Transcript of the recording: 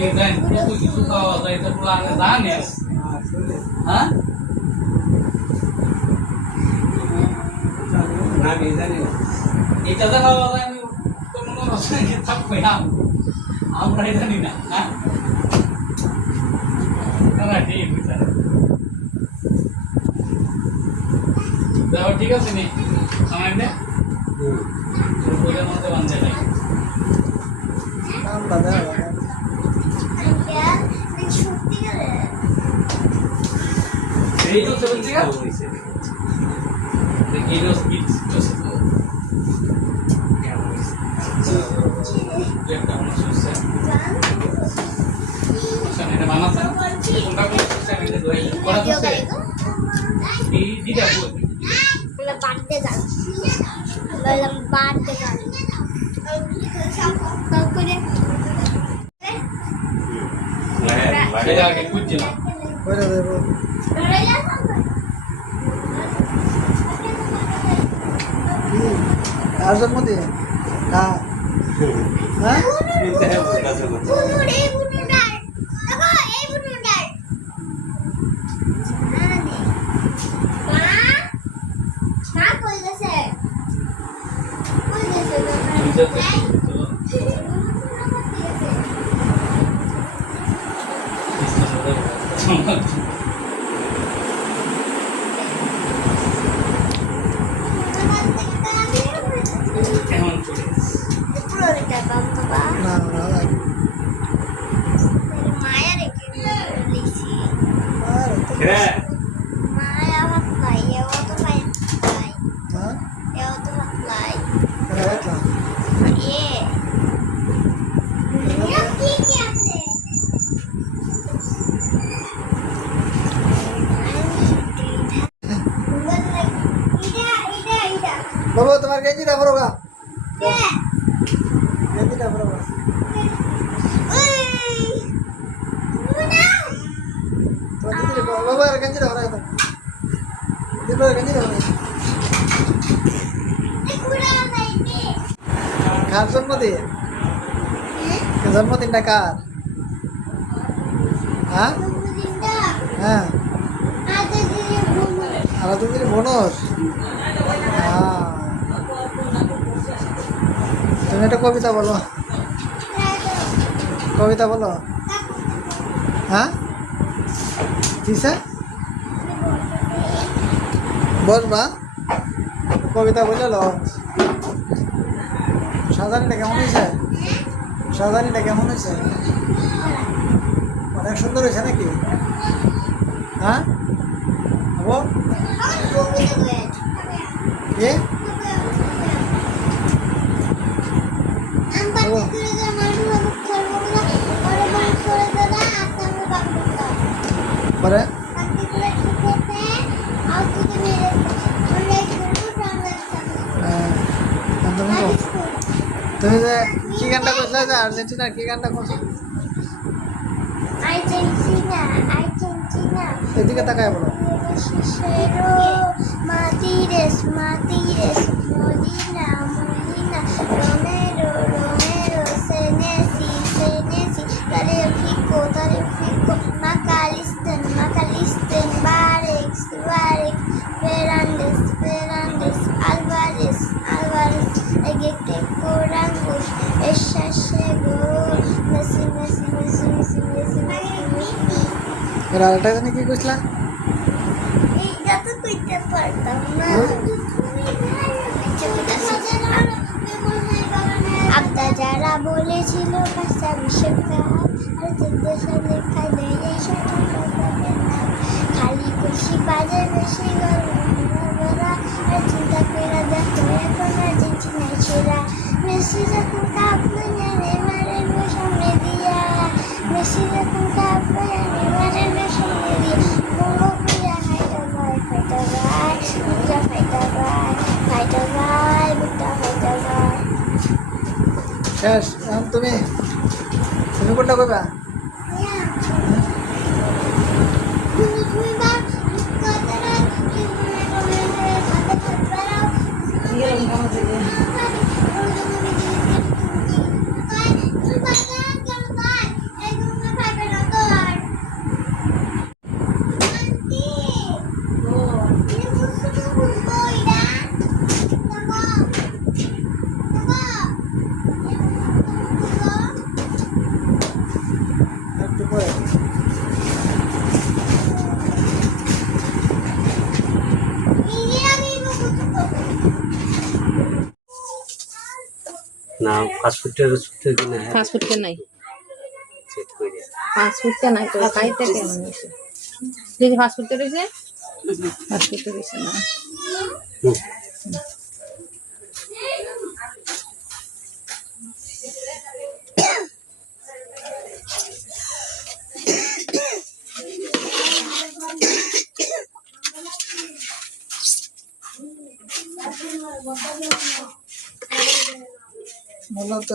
Design কত কিছু পাওয়া যায় তো পুরানো জানেন হ্যাঁ না জানি না এটা তো পাওয়া যায় আমি তো মনে হচ্ছে যে থাকবে আমরা জানি না হ্যাঁ না ঠিক বিচার দাও ঠিক আছে নি সময় দে ওদের মধ্যে বাঁধে নাই কাম বাধা এই তো চলছে না দেখি তো স্পিড আছে তো একটা সমস্যা এটা বানাতে কোনটা কোন সমস্যা আমি দেই করা তো এই দিটা বল আমরা বাড়তে যাই বললাম বাড়তে যাই তারপরে এটা আগে খুঁজছি না কইরা দেবো আর জন্মদিন হ্যাঁ হ্যাঁ কেমন করে না না মায়া রেখে লিখছি আর হ্যাঁ মায়া ভাত লাই এও তো ভাই লাই হ্যাঁ এও তো ভাত লাই রাখলাম এ এটা কি কি আছে বাবা তোমার গেঞ্জিটা পরোগা গেঞ্জিটা পরোগা বাবা গেঞ্জিটা পরোগা দিবা গেঞ্জিটা পরোগা কার জন্মদিন জন্মদিনটা কার হ্যাঁ হ্যাঁ আর তুমি বোনস হ্যাঁ তুমি একটা কবিতা বলো কবিতা বলো হ্যাঁ কিসে বলবা কবিতা বললো সাজানিটা কেমন হয়েছে সাজানিটা কেমন হয়েছে অনেক সুন্দর হয়েছে নাকি হ্যাঁ হবো কে পরে তুমি যে কি গানটা করছিলে যে আর্জেন্টিনার কি গানটা করছো আর্জেন্টিনা আর্জেন্টিনা এদিকে তাকায় বলো Martínez, Martínez, Molina, Molina, Romero, Romero, Senesi, Senesi, Tarefico, Tarefico, Macalister, Macalister, Barex, Barex, Fernández, Fernández, Álvarez, Álvarez, Egeteco, Rangos, Eshashego, Messi, Messi, Messi, Messi, Messi, Messi, Messi. এর আরেকটা জানি কি কইছিলা এইটা তো কইতে পারতাম না আব্দা যারা বলেছিল কাঁচা বিশ্বকাপ আর চোদ্দো সালে খাইলে এই খালি খুশি বাজে বেশি গরমরা আর চিন্তা করে দেখো এখন আর্জেন্টিনায় সেরা মেসি যখন কাপ নেয় মারে সামনে দিয়া মেসি যখন কাপ নেয় মারে সামনে দিয়া বঙ্গ প্রিয়া হাইটা ভাই ফাইটা ভাই বুকটা ফাইটা ভাই ফাইটা ভাই বুকটা ফাইটা ভাই শেষ এখন তুমি তুমি কোনটা কইবা Iya, না ফাস্টফুডের ছুটতে কিনা ফাস্ট ফুডটা নাই, চেক করে ফাস্ট ফুডটা নাই তো খাইতে কেমন হয়েছে? যদি ফাস্ট ফুডটা রয়েছে, ফাস্ট ফুডটা রয়েছে না। হুম। বলো তো